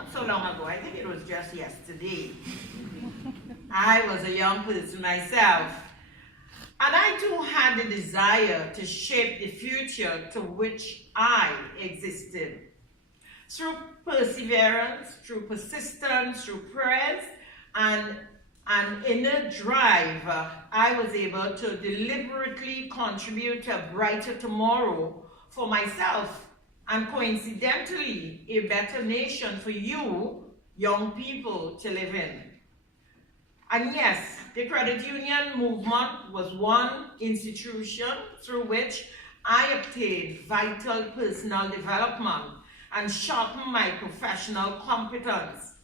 not so long ago, I think it was just yesterday. I was a young person myself, and I too had the desire to shape the future to which I existed. Through perseverance, through persistence, through prayers, and an inner drive, I was able to deliberately contribute to a brighter tomorrow for myself and coincidentally a better nation for you, young people, to live in. And yes, the credit union movement was one institution through which I obtained vital personal development and sharpened my professional competence.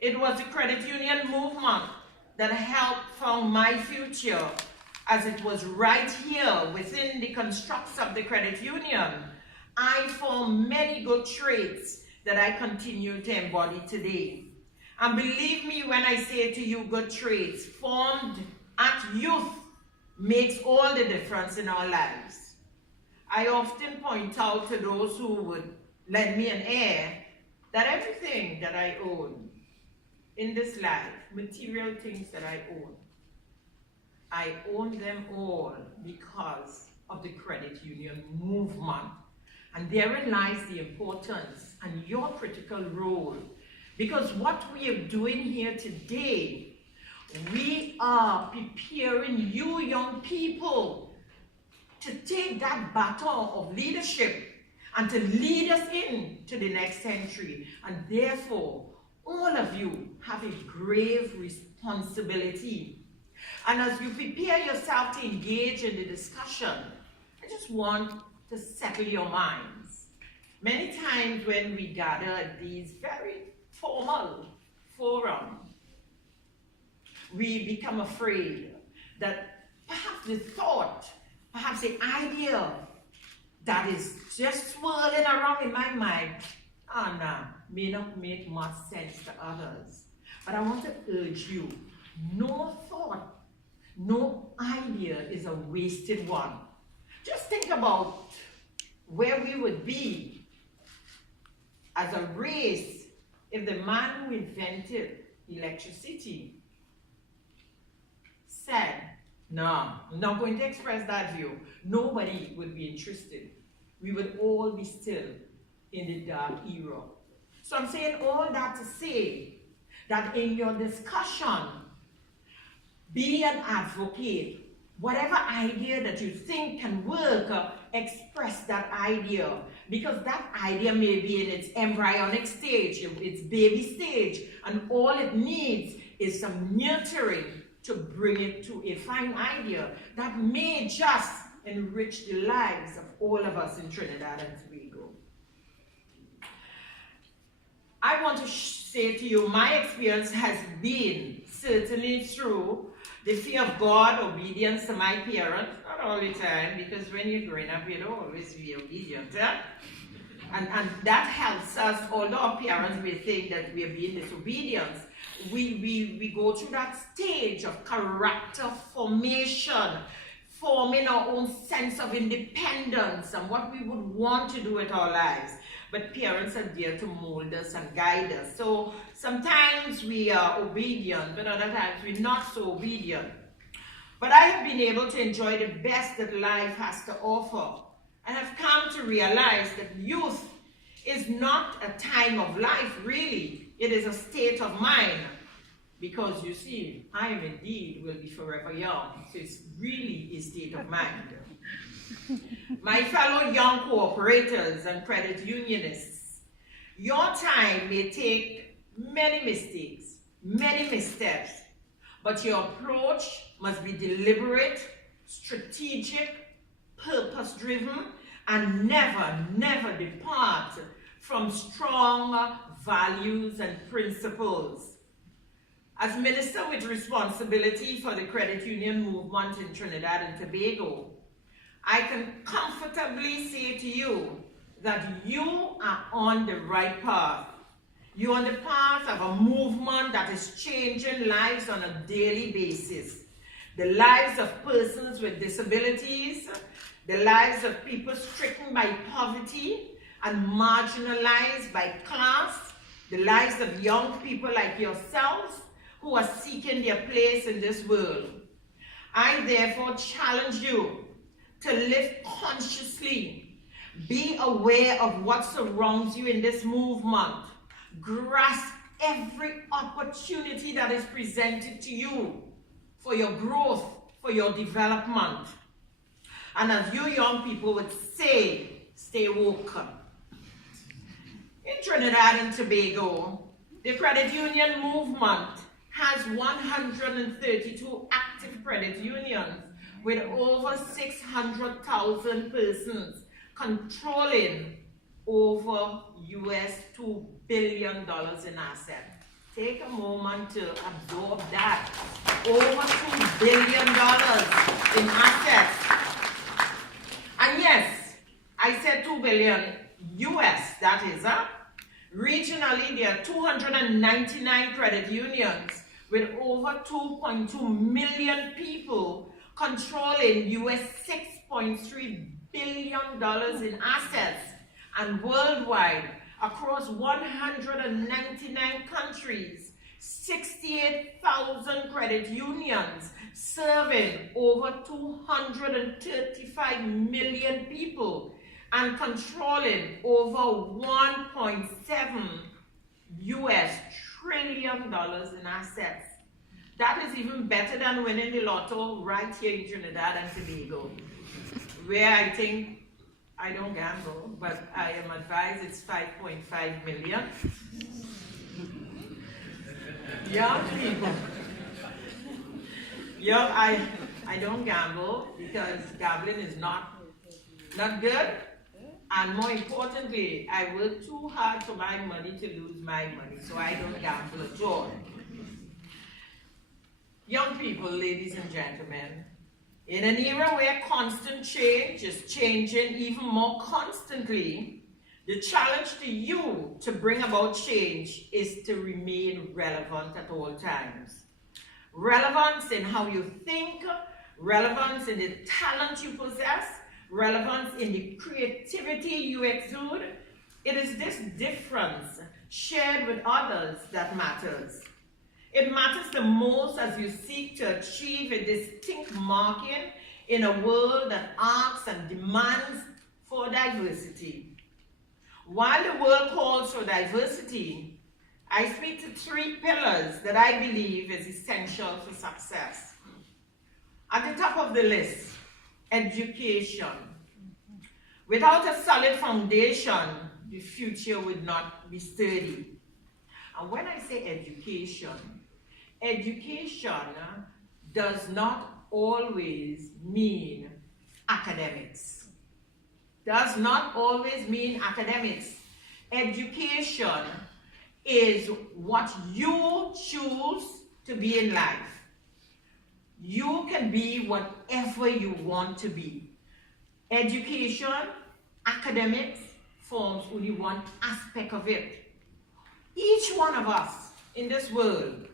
It was the credit union movement that helped found my future, as it was right here within the constructs of the credit union. I formed many good traits that I continue to embody today. And believe me when I say to you, good traits formed at youth makes all the difference in our lives. I often point out to those who would lend me an ear that everything that I own in this life, material things that I own them all because of the credit union movement. And therein lies the importance and your critical role. Because what we are doing here today, we are preparing you young people to take that baton of leadership and to lead us into the next century. And therefore, all of you have a grave responsibility. And as you prepare yourself to engage in the discussion, I just want to settle your minds. Many times when we gather at these very formal forums, we become afraid that perhaps the thought, perhaps the idea that is just swirling around in my mind, may not make much sense to others. But I want to urge you, no thought, no idea is a wasted one. Just think about where we would be as a race if the man who invented electricity said, no, I'm not going to express that view. Nobody would be interested. We would all be still in the dark era. So I'm saying all that to say that in your discussion, be an advocate. Whatever idea that you think can work, express that idea. Because that idea may be in its embryonic stage, its baby stage, and all it needs is some nurturing to bring it to a fine idea that may just enrich the lives of all of us in Trinidad and Tobago. I want to say to you, my experience has been certainly through the fear of God, obedience to my parents, not all the time, because when you're growing up, you don't always be obedient. And that helps us, although our parents may think that we are being disobedient, we go through that stage of character formation, forming our own sense of independence and what we would want to do with our lives. But parents are there to mold us and guide us. So sometimes we are obedient, but other times we're not so obedient. But I have been able to enjoy the best that life has to offer. And have come to realize that youth is not a time of life, really. It is a state of mind. Because you see, I am indeed will be forever young. So it's really a state of mind. My fellow young cooperators and credit unionists, your time may take many mistakes, many missteps, but your approach must be deliberate, strategic, purpose-driven, and never depart from strong values and principles. As Minister with responsibility for the credit union movement in Trinidad and Tobago, I can comfortably say to you that you are on the right path. You're on the path of a movement that is changing lives on a daily basis. The lives of persons with disabilities, the lives of people stricken by poverty and marginalized by class, the lives of young people like yourselves who are seeking their place in this world. I therefore challenge you to live consciously. Be aware of what surrounds you in this movement. Grasp every opportunity that is presented to you for your growth, for your development. And as you young people would say, stay woke. In Trinidad and Tobago, the credit union movement has 132 active credit unions with over 600,000 persons controlling over US $2 billion in assets. Take a moment to absorb that. Over $2 billion in assets. And yes, I said 2 billion US, that is, regionally there are 299 credit unions with over 2.2 million people controlling US $6.3 billion in assets, and worldwide, across 199 countries, 68,000 credit unions serving over 235 million people and controlling over 1.7 US trillion in assets. That is even better than winning the lotto right here in Trinidad and Tobago, where I think, I don't gamble, but I am advised it's 5.5 million. Young people. I don't gamble because gambling is not good. And more importantly, I work too hard for my money to lose my money, so I don't gamble at all. Young people, ladies and gentlemen, in an era where constant change is changing even more constantly, the challenge to you to bring about change is to remain relevant at all times. Relevance in how you think, relevance in the talent you possess, relevance in the creativity you exude. It is this difference shared with others that matters. It matters the most as you seek to achieve a distinct marking in a world that asks and demands for diversity. While the world calls for diversity, I speak to 3 pillars that I believe is essential for success. At the top of the list, education. Without a solid foundation, the future would not be sturdy. And when I say education does not always mean academics. Does not always mean academics. Education is what you choose to be in life. You can be whatever you want to be. Education, academics, forms only one aspect of it. Each one of us in this world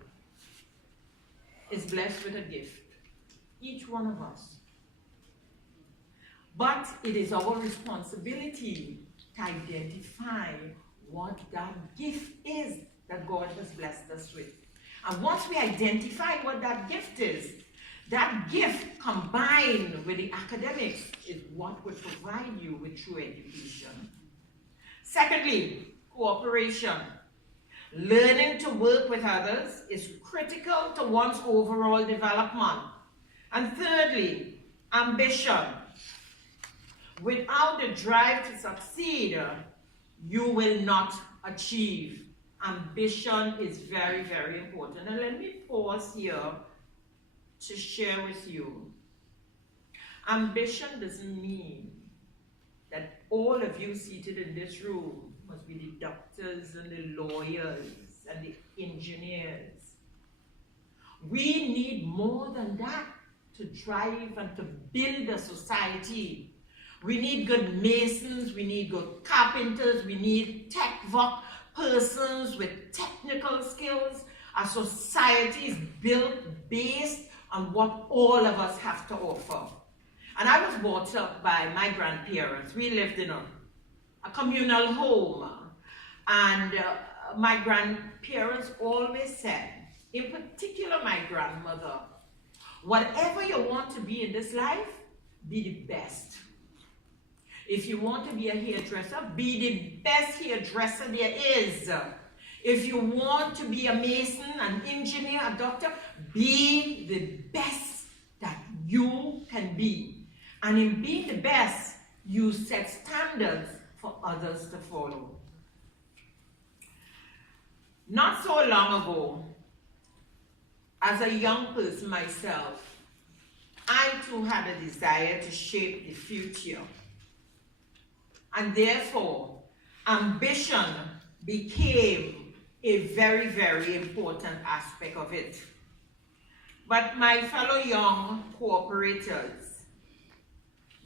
is blessed with a gift. Each one of us. But it is our responsibility to identify what that gift is that God has blessed us with. And once we identify what that gift is, that gift combined with the academics is what will provide you with true education. Secondly, cooperation. Learning to work with others is critical to one's overall development. And thirdly, ambition. Without the drive to succeed, you will not achieve. Ambition is very, very important. And let me pause here to share with you. Ambition doesn't mean that all of you seated in this room must be the doctors and the lawyers and the engineers. We need more than that to drive and to build a society. We need good masons, we need good carpenters, we need tech persons with technical skills. Our society is built based on what all of us have to offer. And I was brought up by my grandparents. We lived in a communal home. And my grandparents always said, in particular my grandmother, whatever you want to be in this life, be the best. If you want to be a hairdresser, be the best hairdresser there is. If you want to be a mason, an engineer, a doctor, be the best that you can be. And in being the best, you set standards for others to follow. Not so long ago, as a young person myself, I too had a desire to shape the future. And therefore, ambition became a very, very important aspect of it. But my fellow young cooperators,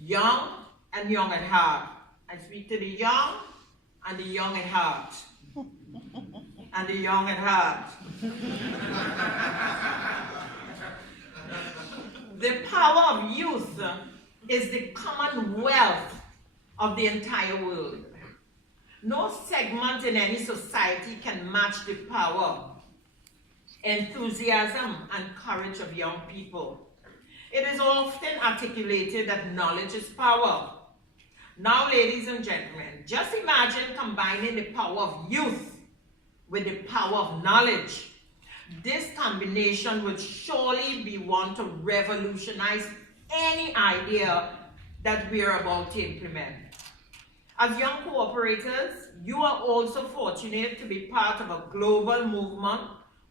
young and young at heart, I speak to the young and the young at heart, and the young at heart. The power of youth is the commonwealth of the entire world. No segment in any society can match the power, enthusiasm, and courage of young people. It is often articulated that knowledge is power. Now, ladies and gentlemen, just imagine combining the power of youth with the power of knowledge. This combination would surely be one to revolutionize any idea that we are about to implement. As young cooperators, you are also fortunate to be part of a global movement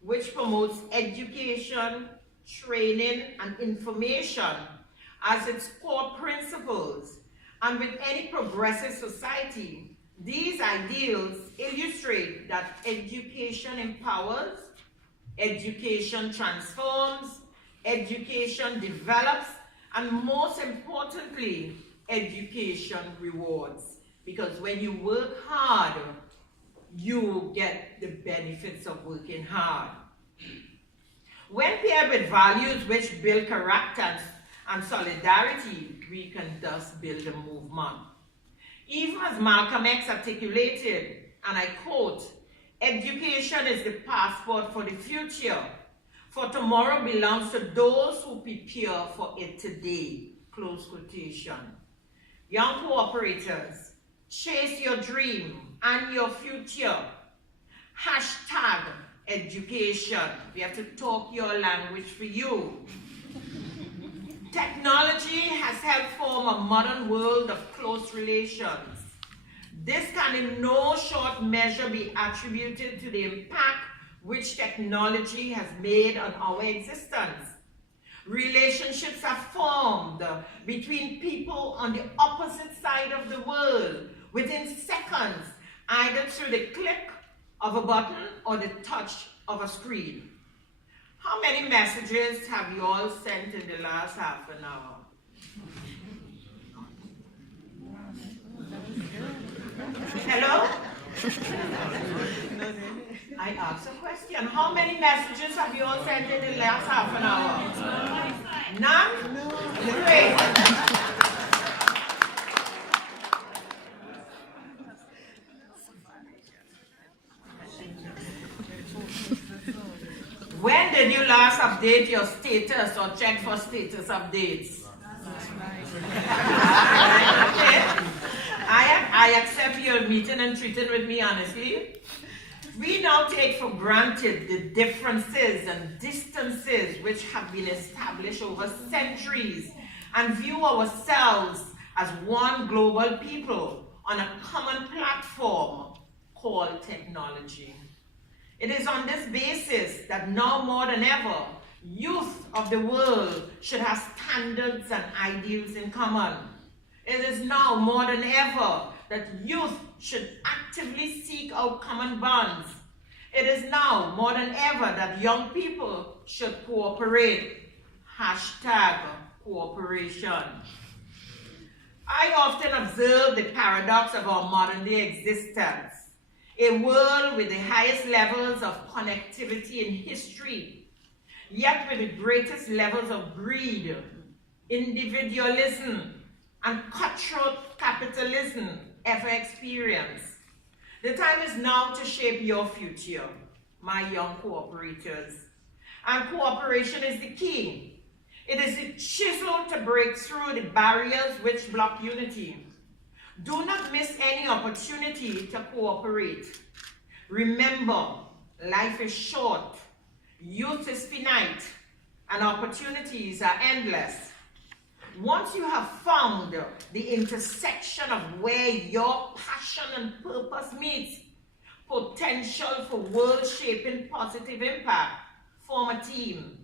which promotes education, training, and information as its core principles. And with any progressive society, these ideals illustrate that education empowers, education transforms, education develops, and most importantly, education rewards. Because when you work hard, you get the benefits of working hard. When paired with values which build character and solidarity, we can thus build a movement. Even as Malcolm X articulated, and I quote, "Education is the passport for the future, for tomorrow belongs to those who prepare for it today," close quotation. Young cooperators, chase your dream and your future. Hashtag education. We have to talk your language for you. Technology has helped form a modern world of close relations. This can in no short measure be attributed to the impact which technology has made on our existence. Relationships are formed between people on the opposite side of the world within seconds, either through the click of a button or the touch of a screen. How many messages have you all sent in the last half an hour? Hello? I asked a question. How many messages have you all sent in the last half an hour? None? No. Great. When did you last update your status or check for status updates? Okay. I accept your meeting and treating with me honestly. We now take for granted the differences and distances which have been established over centuries and view ourselves as one global people on a common platform called technology. It is on this basis that now more than ever, youth of the world should have standards and ideals in common. It is now more than ever that youth should actively seek out common bonds. It is now more than ever that young people should cooperate. Hashtag cooperation. I often observe the paradox of our modern day existence. A world with the highest levels of connectivity in history, yet with the greatest levels of greed, individualism, and cutthroat capitalism ever experienced. The time is now to shape your future, my young cooperators. And cooperation is the key. It is the chisel to break through the barriers which block unity. Do not miss any opportunity to cooperate. Remember, life is short, youth is finite, and opportunities are endless. Once you have found the intersection of where your passion and purpose meets, potential for world-shaping positive impact, form a team.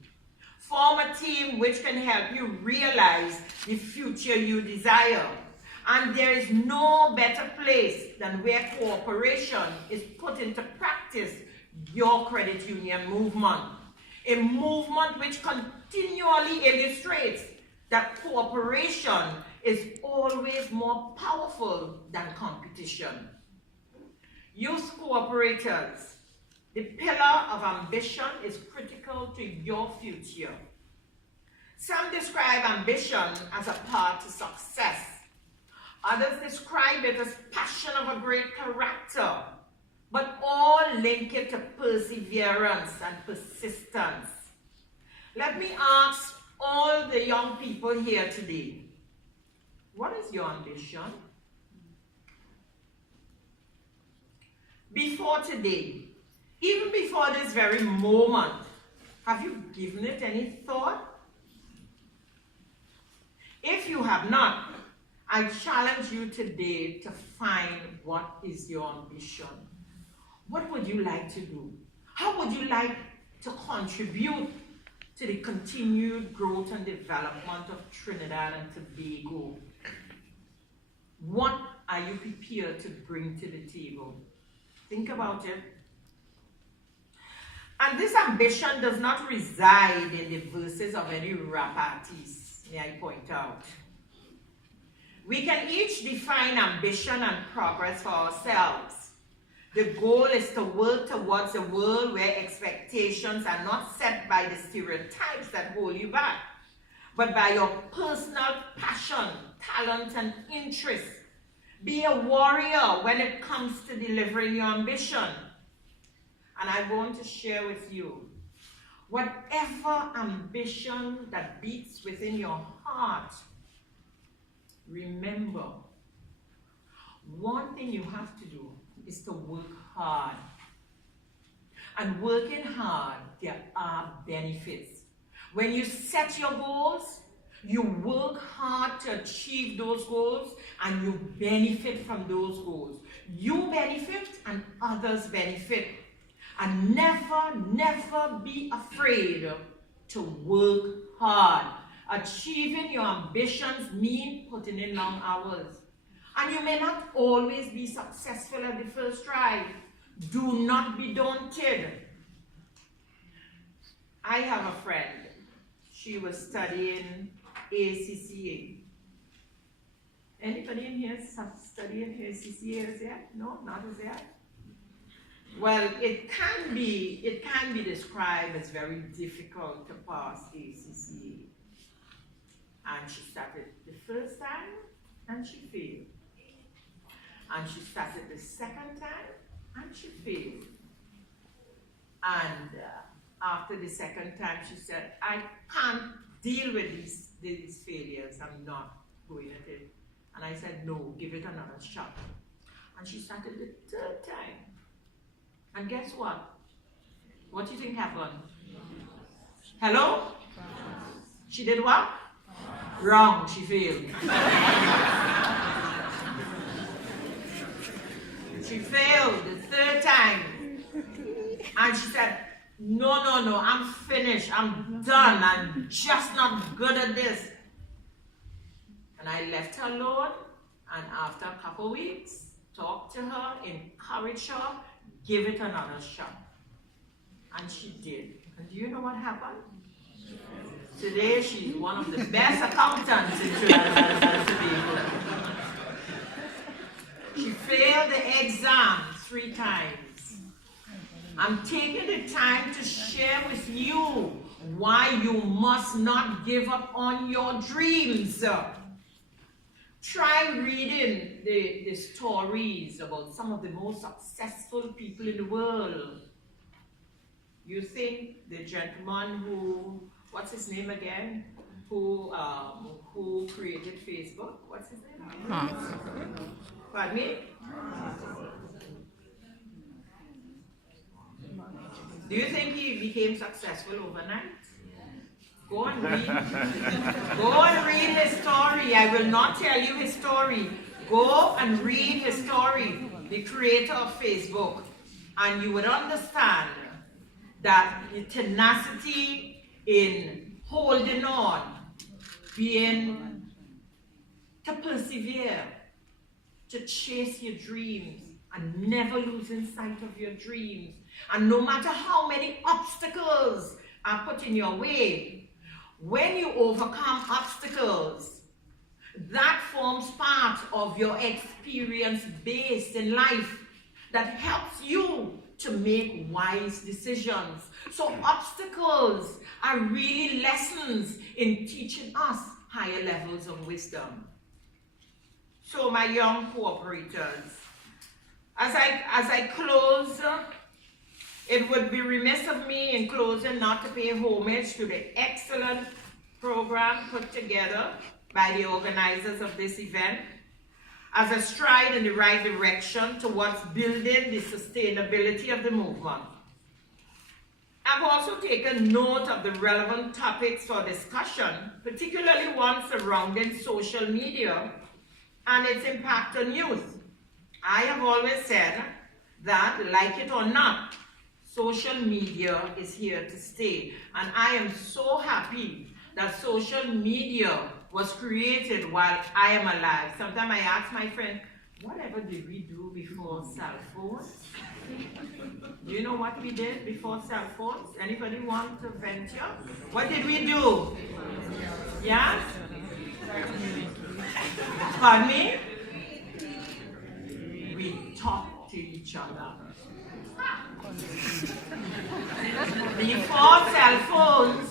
Form a team which can help you realize the future you desire. And there is no better place than where cooperation is put into practice, your credit union movement. A movement which continually illustrates that cooperation is always more powerful than competition. Youth cooperators, the pillar of ambition is critical to your future. Some describe ambition as a path to success. Others describe it as passion of a great character, but all link it to perseverance and persistence. Let me ask all the young people here today, what is your ambition? Before today, even before this very moment, have you given it any thought? If you have not, I challenge you today to find what is your ambition. What would you like to do? How would you like to contribute to the continued growth and development of Trinidad and Tobago? What are you prepared to bring to the table? Think about it. And this ambition does not reside in the verses of any rap artist, may I point out. We can each define ambition and progress for ourselves. The goal is to work towards a world where expectations are not set by the stereotypes that hold you back, but by your personal passion, talent, and interest. Be a warrior when it comes to delivering your ambition. And I want to share with you, whatever ambition that beats within your heart, remember, one thing you have to do is to work hard. And working hard, there are benefits. When you set your goals, you work hard to achieve those goals, and you benefit from those goals. You benefit and others benefit. And never, never be afraid to work hard. Achieving your ambitions means putting in long hours. And you may not always be successful at the first try. Do not be daunted. I have a friend. She was studying CCCU. Anybody in here have studied CCCU as yet? No, not as yet. Well, it can be described as very difficult to pass CCCU. And she started the first time, and she failed. And she started the second time, and she failed. And after the second time, she said, I can't deal with these failures. I'm not going at it. And I said, no, give it another shot. And she started the third time. And guess what? What do you think happened? Hello? She did what? Wrong, she failed. She failed the third time. And she said, no, I'm finished. I'm done. I'm just not good at this. And I left her alone. And after a couple weeks, talked to her, encouraged her, give it another shot. And she did. And do you know what happened? Today, she's one of the best accountants in Trinidad and Tobago. She failed the exam 3 times. I'm taking the time to share with you why you must not give up on your dreams. try reading the stories about some of the most successful people in the world. You think the gentleman who, what's his name again? Who created Facebook? What's his name? Pardon me? Do you think he became successful overnight? Go and read. Go and read his story. I will not tell you his story. Go and read his story, the creator of Facebook, and you would understand that the tenacity in holding on, being to persevere, to chase your dreams, and never losing sight of your dreams. And no matter how many obstacles are put in your way, when you overcome obstacles, that forms part of your experience base in life that helps you to make wise decisions. So obstacles are really lessons in teaching us higher levels of wisdom. So my young cooperators, as I close, it would be remiss of me in closing not to pay homage to the excellent program put together by the organizers of this event as a stride in the right direction towards building the sustainability of the movement. I've also taken note of the relevant topics for discussion, particularly ones surrounding social media and its impact on youth. I have always said that, like it or not, social media is here to stay. And I am so happy that social media was created while I am alive. Sometimes I ask my friend, whatever did we do before cell phones? Do you know what we did before cell phones? Anybody want to venture? What did we do? Yeah? Pardon me? We talked to each other. Before cell phones,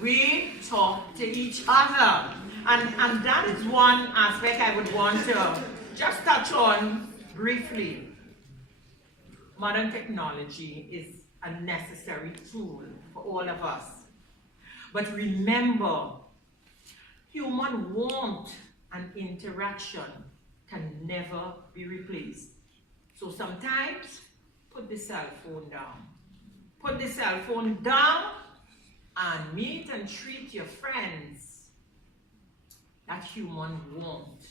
we talk to each other. And that is one aspect I would want to just touch on briefly. Modern technology is a necessary tool for all of us. But remember, human warmth and interaction can never be replaced. So sometimes, put the cell phone down. Put the cell phone down and meet and treat your friends. That human warmth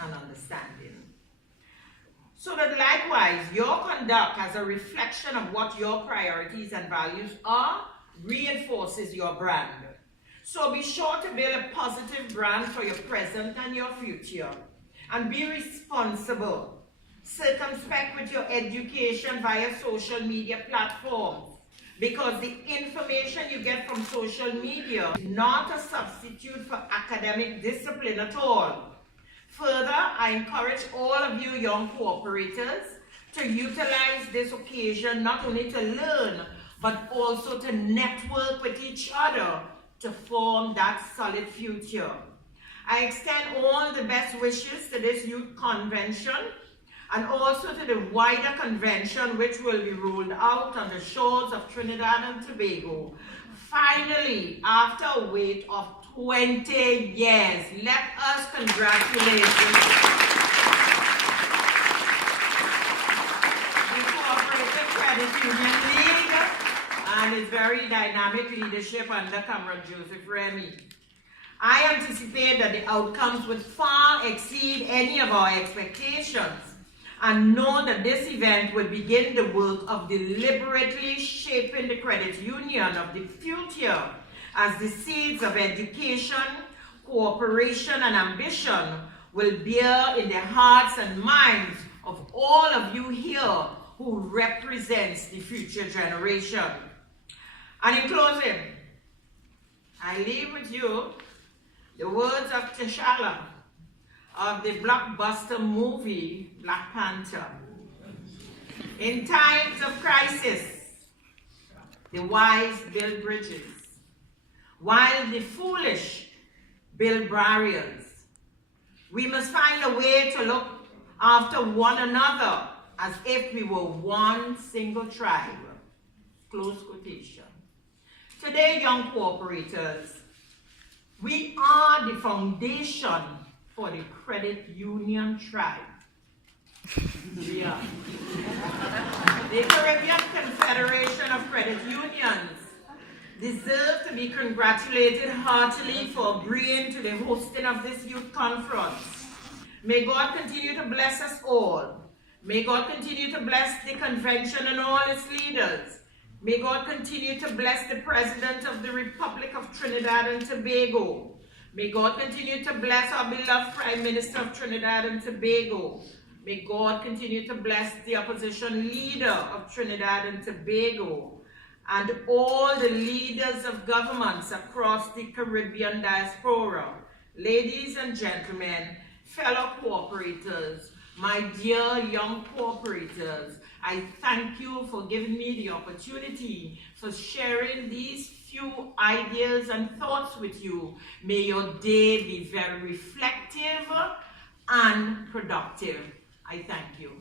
and understanding. So that likewise, your conduct as a reflection of what your priorities and values are reinforces your brand. So be sure to build a positive brand for your present and your future. And be responsible. Circumspect with your education via social media platforms, because the information you get from social media is not a substitute for academic discipline at all. Further, I encourage all of you young cooperators to utilize this occasion not only to learn, but also to network with each other to form that solid future. I extend all the best wishes to this youth convention and also to the wider convention which will be rolled out on the shores of Trinidad and Tobago. Finally, after a wait of 20 years, let us congratulate the Cooperative Credit Union League and its very dynamic leadership under Comrade Joseph Remy. I anticipate that the outcomes would far exceed any of our expectations, and know that this event will begin the work of deliberately shaping the credit union of the future as the seeds of education, cooperation, and ambition will bear in the hearts and minds of all of you here who represents the future generation. And in closing, I leave with you the words of T'Challa of the blockbuster movie Black Panther. In times of crisis, the wise build bridges, while the foolish build barriers. We must find a way to look after one another as if we were one single tribe. Close quotation. Today, young cooperators, we are the foundation for the credit union tribe. We are. The Caribbean Confederation of Credit Unions deserve to be congratulated heartily for agreeing to the hosting of this youth conference. May God continue to bless us all. May God continue to bless the convention and all its leaders. May God continue to bless the President of the Republic of Trinidad and Tobago. May God continue to bless our beloved Prime Minister of Trinidad and Tobago. May God continue to bless the opposition leader of Trinidad and Tobago and all the leaders of governments across the Caribbean diaspora. Ladies and gentlemen, fellow cooperators, my dear young cooperators, I thank you for giving me the opportunity for sharing these few ideas and thoughts with you. May your day be very reflective and productive. I thank you.